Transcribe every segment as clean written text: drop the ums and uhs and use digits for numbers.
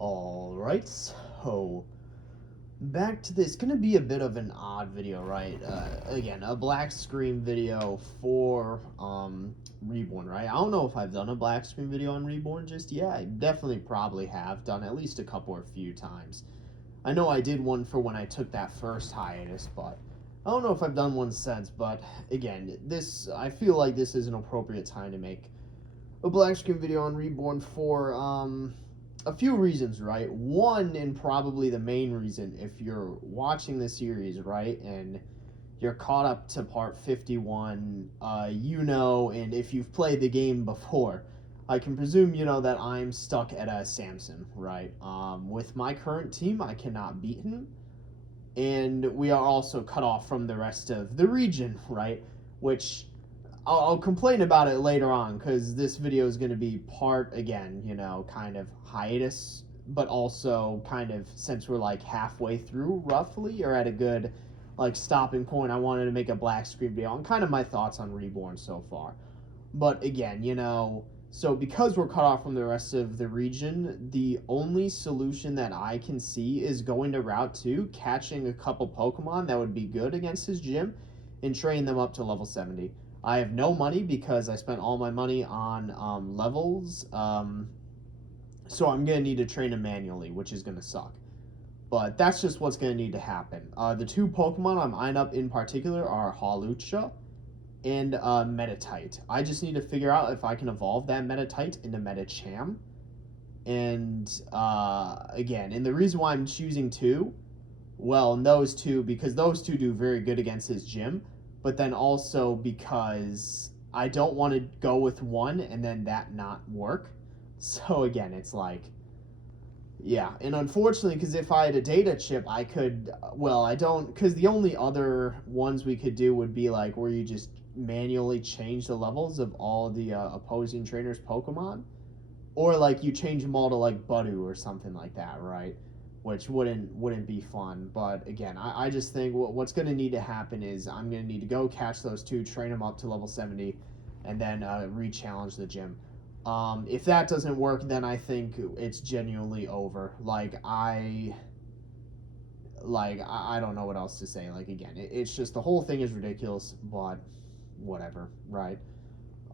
Alright, so back to this. Gonna be a bit of an odd video, right? Again, a black screen video for Reborn, right? I don't know if I've done a black screen video on Reborn just yet. I definitely probably have done at least a couple or few times. I know I did one for when I took that first hiatus, but I don't know if I've done one since. But again, I feel like this is an appropriate time to make a black screen video on Reborn for a few reasons, right? One, and probably the main reason, if you're watching the series, right, and you're caught up to part 51, and if you've played the game before, I can presume you know that I'm stuck at a Samson, right? With my current team, I cannot beat him, and we are also cut off from the rest of the region, right? Which I'll complain about it later on because this video is going to be part, again, kind of hiatus, but also kind of, since we're like halfway through roughly, or at a good like stopping point, I wanted to make a black screen video on kind of my thoughts on Reborn so far. But again, so because we're cut off from the rest of the region, the only solution that I can see is going to Route 2, catching a couple Pokemon that would be good against his gym, and training them up to level 70. I have no money because I spent all my money on levels, so I'm going to need to train them manually, which is going to suck. But that's just what's going to need to happen. The two Pokemon I'm eyeing up in particular are Hawlucha and Metatite. I just need to figure out if I can evolve that Metatite into Metacham. And again, and the reason why I'm choosing two, well, and those two, because those two do very good against his gym, but then also because I don't want to go with one and then that not work. So again, it's like, yeah, and unfortunately, because if I had a data chip, I could, well, I don't, because the only other ones we could do would be like where you just manually change the levels of all the opposing trainers' Pokemon, or like you change them all to like Budu or something like that, right? Which wouldn't be fun. But again, I just think what's going to need to happen is I'm going to need to go catch those two, train them up to level 70, and then re-challenge the gym. If that doesn't work, then I think it's genuinely over. I don't know what else to say. Like, again, it's just the whole thing is ridiculous, but whatever, right?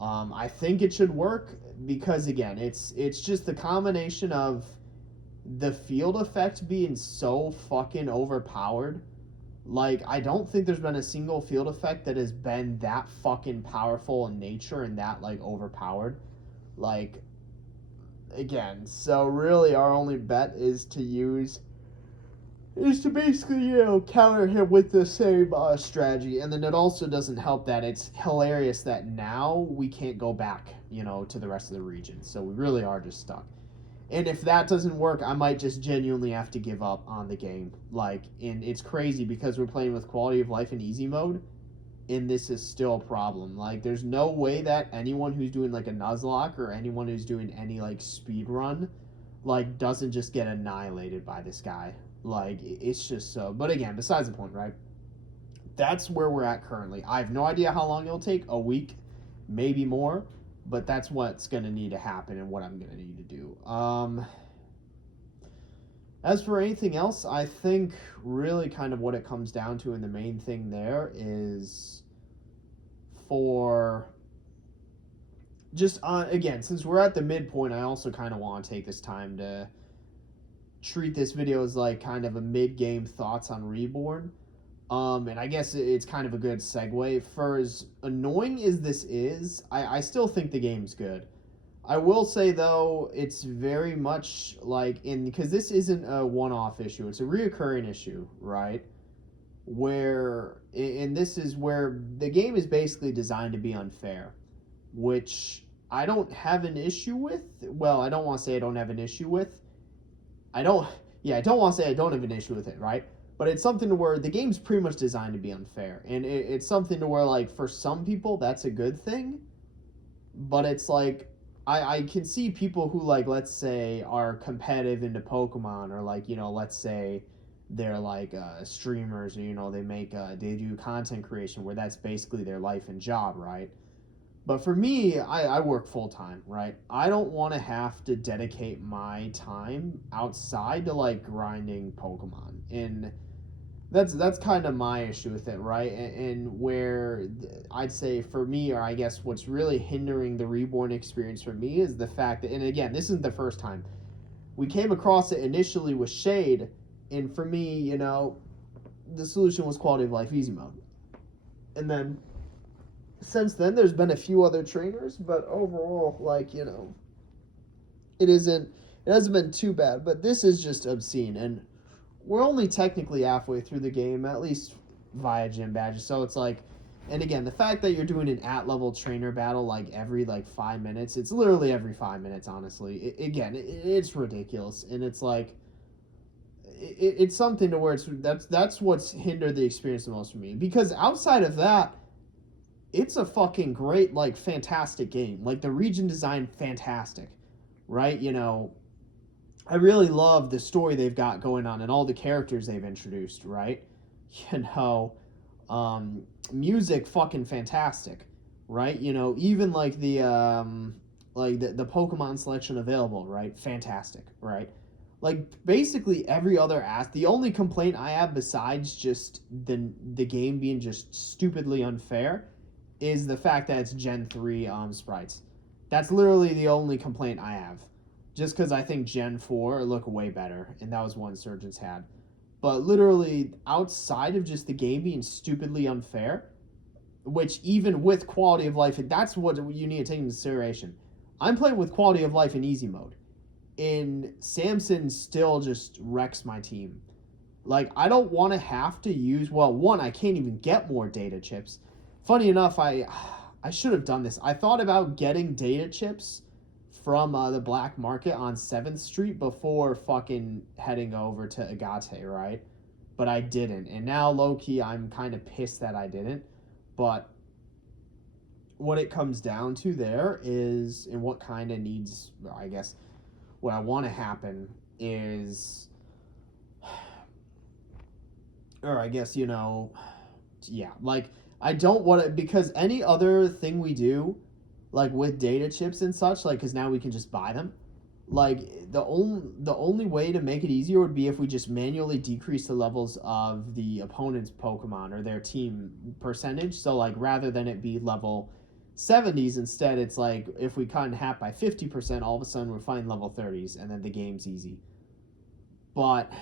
I think it should work because again, it's just the combination of the field effect being so fucking overpowered. Like, I don't think there's been a single field effect that has been that fucking powerful in nature and that like overpowered. Like, again, so really our only bet is to basically, counter him with the same strategy. And then it also doesn't help that it's hilarious that now we can't go back, to the rest of the region. So we really are just stuck. And if that doesn't work, I might just genuinely have to give up on the game. And it's crazy because we're playing with quality of life in easy mode, and this is still a problem. Like, there's no way that anyone who's doing like a Nuzlocke or anyone who's doing any like speed run, like, doesn't just get annihilated by this guy. Like, it's just so. But again, besides the point, right? That's where we're at currently. I have no idea how long it'll take. A week, maybe more. But that's what's going to need to happen and what I'm going to need to do. As for anything else, I think really kind of what it comes down to, and the main thing there is for just, again, since we're at the midpoint, I also kind of want to take this time to treat this video as like kind of a mid-game thoughts on Reborn. And I guess it's kind of a good segue. For as annoying as this is, I still think the game's good. I will say, though, it's very much like because this isn't a one-off issue. It's a reoccurring issue, right? And this is where the game is basically designed to be unfair, which I don't have an issue with. Well, I don't want to say I don't have an issue with. I don't want to say I don't have an issue with it, right? But it's something to where the game's pretty much designed to be unfair. And it's something to where, like, for some people, that's a good thing. But it's like, I can see people who, like, let's say, are competitive into Pokemon, or, like, let's say they're, like, streamers, or, they do content creation where that's basically their life and job, right? But for me, I work full time, right? I don't want to have to dedicate my time outside to like grinding Pokemon. And that's kind of my issue with it, right? And where I'd say for me, or I guess what's really hindering the Reborn experience for me is the fact that, and again, this isn't the first time we came across it initially with Shade, and for me, the solution was quality of life easy mode. And then since then, there's been a few other trainers, but overall, like, it hasn't been too bad. But this is just obscene, and we're only technically halfway through the game, at least via gym badges. So it's like, and again, the fact that you're doing an at-level trainer battle like every like 5 minutes, it's literally every 5 minutes, honestly. It's ridiculous, and it's like, it's something to where that's what's hindered the experience the most for me. Because outside of that, it's a fucking great, like, fantastic game. Like, the region design, fantastic, right? I really love the story they've got going on and all the characters they've introduced, right? You know, music, fucking fantastic, right? Even like the Pokemon selection available, right? Fantastic, right? Like basically every other the only complaint I have besides just the game being just stupidly unfair is the fact that it's Gen 3 sprites. That's literally the only complaint I have. Just because I think Gen 4 look way better, and that was one Surgeons had. But literally, outside of just the game being stupidly unfair, which even with quality of life, that's what you need to take into consideration. I'm playing with quality of life in easy mode. And Samson still just wrecks my team. Like, I don't want to have to use, well, one, I can't even get more data chips. Funny enough, I should have done this. I thought about getting data chips from the black market on 7th Street before fucking heading over to Agate, right? But I didn't. And now, low-key, I'm kind of pissed that I didn't. But what it comes down to there is, and what kind of needs, I guess, what I want to happen is, or I guess, yeah, like, I don't want to, because any other thing we do, like with data chips and such, like, because now we can just buy them, like, the only way to make it easier would be if we just manually decrease the levels of the opponent's Pokemon or their team percentage. So, like, rather than it be level 70s, instead it's like if we cut in half by 50%, all of a sudden we're finding level 30s, and then the game's easy. But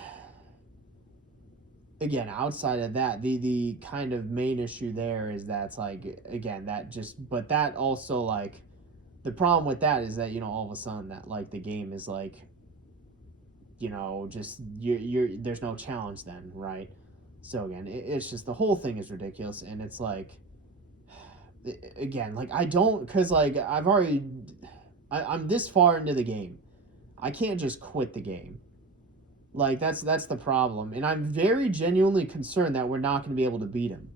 again, outside of that, the kind of main issue there is that it's like, again, that just, but that also, like, the problem with that is that, all of a sudden that, like, the game is like, just you're there's no challenge then, right? So again, it's just, the whole thing is ridiculous, and it's like, again, like, I don't, because, like, I'm this far into the game, I can't just quit the game. Like, that's the problem, and I'm very genuinely concerned that we're not going to be able to beat him,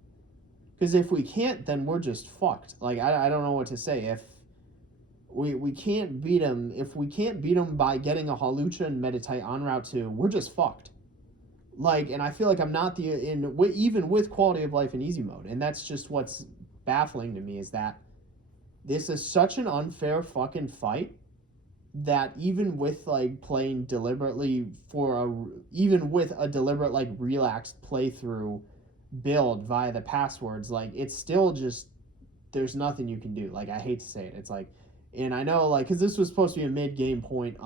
because if we can't, then we're just fucked. Like, I don't know what to say. If we can't beat him, if we can't beat him by getting a Hawlucha and Meditite on Route 2, we're just fucked. Like, and I feel like I'm not even with quality of life in easy mode, and that's just what's baffling to me, is that this is such an unfair fucking fight that even with, like, playing deliberately even with a deliberate, like, relaxed playthrough build via the passwords, like, it's still just, there's nothing you can do. Like, I hate to say it, it's like, and I know, like, because this was supposed to be a mid-game point,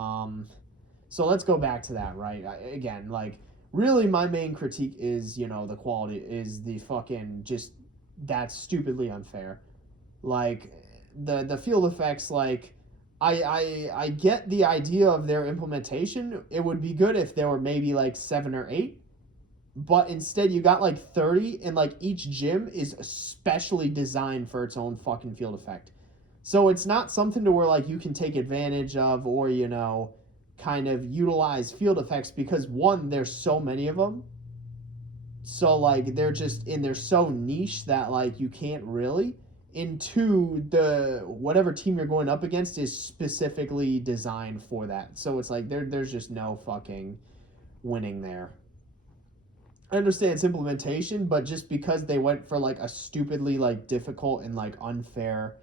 so let's go back to that, right? Again, like, really my main critique is, the quality is the fucking, just, that's stupidly unfair. Like, the field effects, like, I get the idea of their implementation. It would be good if there were maybe like 7 or 8, but instead you got like 30, and like each gym is specially designed for its own fucking field effect. So it's not something to where, like, you can take advantage of or, kind of utilize field effects, because one, there's so many of them. So, like, they're so niche that, like, you can't really. And two, whatever team you're going up against is specifically designed for that. So it's like there's just no fucking winning there. I understand its implementation, but just because they went for, like, a stupidly, like, difficult and, like, unfair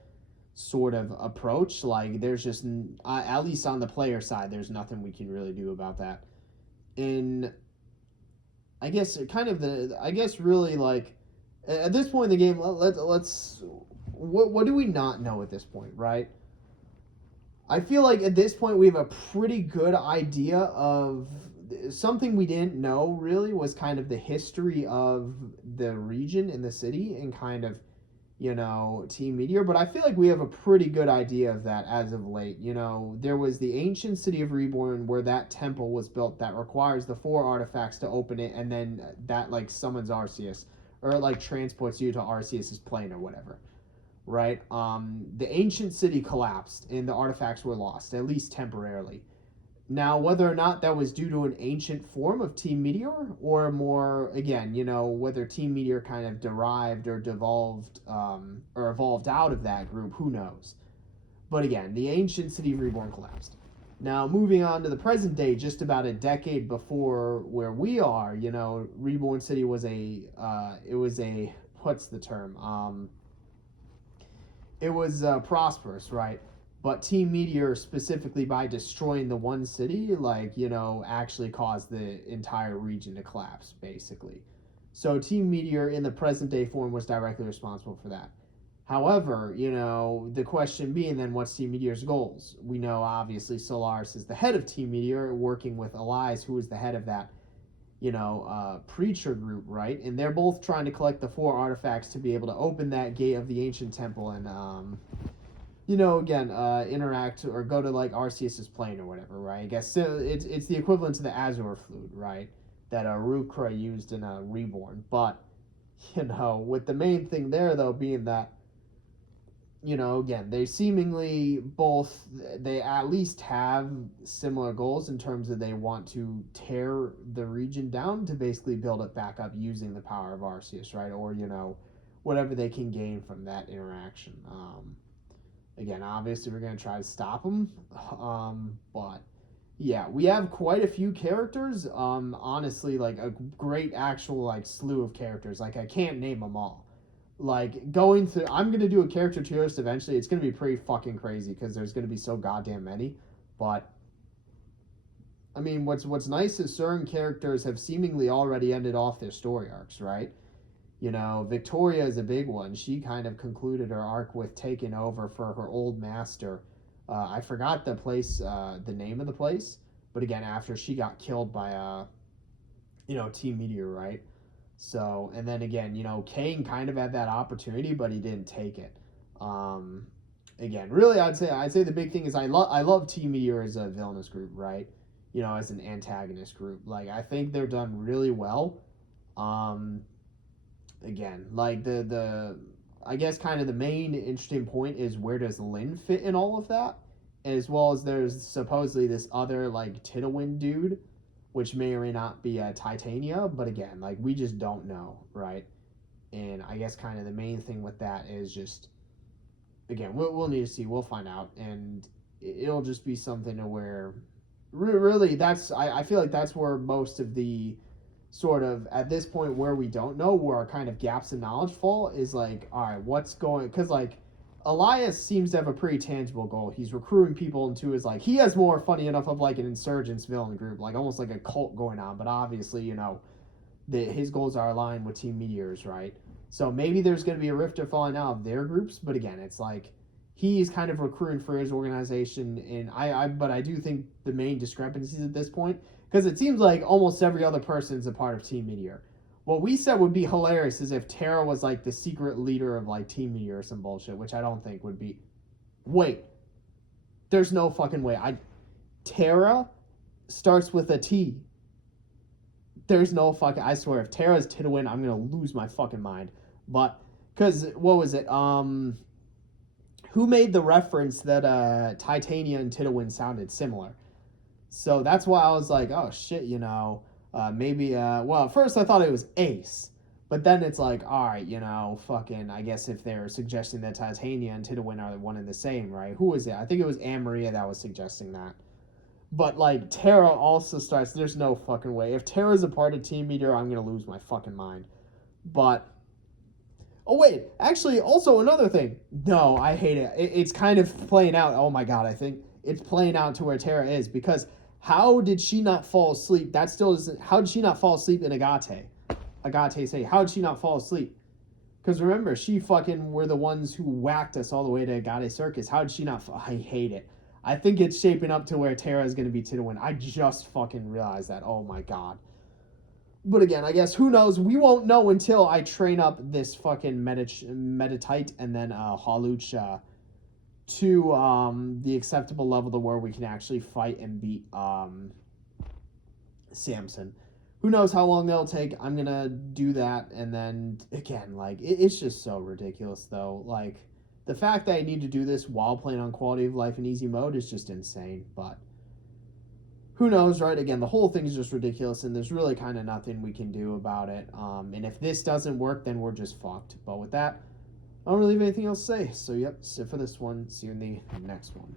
sort of approach. Like, there's just, at least on the player side, there's nothing we can really do about that. And I guess really, like, at this point in the game, let's what do we not know at this point, right? I feel like at this point we have a pretty good idea of something we didn't know really was kind of the history of the region and the city and kind of, Team Meteor. But I feel like we have a pretty good idea of that as of late. There was the ancient city of Reborn where that temple was built that requires the 4 artifacts to open it, and then that, like, summons Arceus, or, like, transports you to Arceus's plane or whatever. Right? The ancient city collapsed and the artifacts were lost, at least temporarily. Now, whether or not that was due to an ancient form of Team Meteor, or more, again, whether Team Meteor kind of derived or devolved, or evolved out of that group, who knows? But again, the ancient city of Reborn collapsed. Now, moving on to the present day, just about a decade before where we are, Reborn City was what's the term? It was prosperous, right? But Team Meteor, specifically by destroying the one city, actually caused the entire region to collapse, basically. So Team Meteor in the present day form was directly responsible for that. However, the question being then, what's Team Meteor's goals? We know, obviously, Solaris is the head of Team Meteor, working with Elias, who is the head of that, preacher group, right? And they're both trying to collect the 4 artifacts to be able to open that gate of the ancient temple and, interact or go to, like, Arceus's plane or whatever, right? I guess so. It's the equivalent to the Azure Flute, right? That Rukra used in Reborn. But, with the main thing there, though, being that, they seemingly both, they at least have similar goals in terms of they want to tear the region down to basically build it back up using the power of Arceus, right? Or, whatever they can gain from that interaction. Again, obviously we're going to try to stop them. But, yeah, we have quite a few characters. Honestly, like, a great actual, like, slew of characters. Like, I can't name them all. Like, going through, I'm going to do a character tier list eventually. It's going to be pretty fucking crazy because there's going to be so goddamn many. But, I mean, what's nice is certain characters have seemingly already ended off their story arcs, right? Victoria is a big one. She kind of concluded her arc with taking over for her old master. I forgot the place, the name of the place. But again, after she got killed by, Team Meteor, right? So, and then again, Kane kind of had that opportunity, but he didn't take it. Again, really, I'd say the big thing is I love Team Meteor as a villainous group, right? As an antagonist group. Like, I think they're done really well. Again, like the I guess kind of the main interesting point is, where does Lynn fit in all of that? As well as there's supposedly this other, like, Tittlewin dude, which may or may not be Titania, but again, like, we just don't know, right? And I guess kind of the main thing with that is just, again, we'll need to see, we'll find out, and it'll just be something to where, really, I feel like that's where most of the sort of, at this point where we don't know, where our kind of gaps in knowledge fall, is like, all right, what's going, because, like, Elias seems to have a pretty tangible goal. He's recruiting people into his, like, he has more, funny enough, of, like, an insurgents villain group, like, almost like a cult going on, but obviously, his goals are aligned with Team Meteor's, right? So maybe there's going to be a rift or falling out of their groups, but again, it's like, he's kind of recruiting for his organization, and but I do think the main discrepancies at this point, because it seems like almost every other person is a part of Team Meteor. What we said would be hilarious is if Terra was, like, the secret leader of, like, Team Meteor or some bullshit, which I don't think would be. Wait. There's no fucking way. Terra starts with a T. There's no fucking, I swear, if Terra's Tittlewin, I'm gonna lose my fucking mind. But, because, what was it? Who made the reference that Titania and Tittlewin sounded similar? So that's why I was like, oh shit, maybe, well, at first I thought it was Ace, but then it's like, all right, fucking, I guess if they're suggesting that Titania and Tittlewin are one and the same, right? Who was it? I think it was Anne Maria that was suggesting that. But, like, Terra also starts, there's no fucking way. If Terra's a part of Team Meteor, I'm gonna lose my fucking mind. But Oh, wait. Actually, also another thing. No, I hate it. It's kind of playing out. Oh, my God. I think it's playing out to where Terra is. Because how did she not fall asleep? That still isn't... How did she not fall asleep in Agate? Agate say, how did she not fall asleep? Because remember, she fucking were the ones who whacked us all the way to Agate Circus. How did she not... I hate it. I think it's shaping up to where Terra is going to be to the win. I just fucking realized that. Oh, my God. But again, I guess, who knows? We won't know until I train up this fucking Meditite and then Haluch to the acceptable level to where we can actually fight and beat Samson. Who knows how long that'll take? I'm going to do that. And then, again, like, it's just so ridiculous, though. Like, the fact that I need to do this while playing on Quality of Life in easy mode is just insane. But who knows, right? Again, the whole thing is just ridiculous, and there's really kind of nothing we can do about it. And if this doesn't work, then we're just fucked. But with that, I don't really have anything else to say. So, yep, that's it for this one. See you in the next one.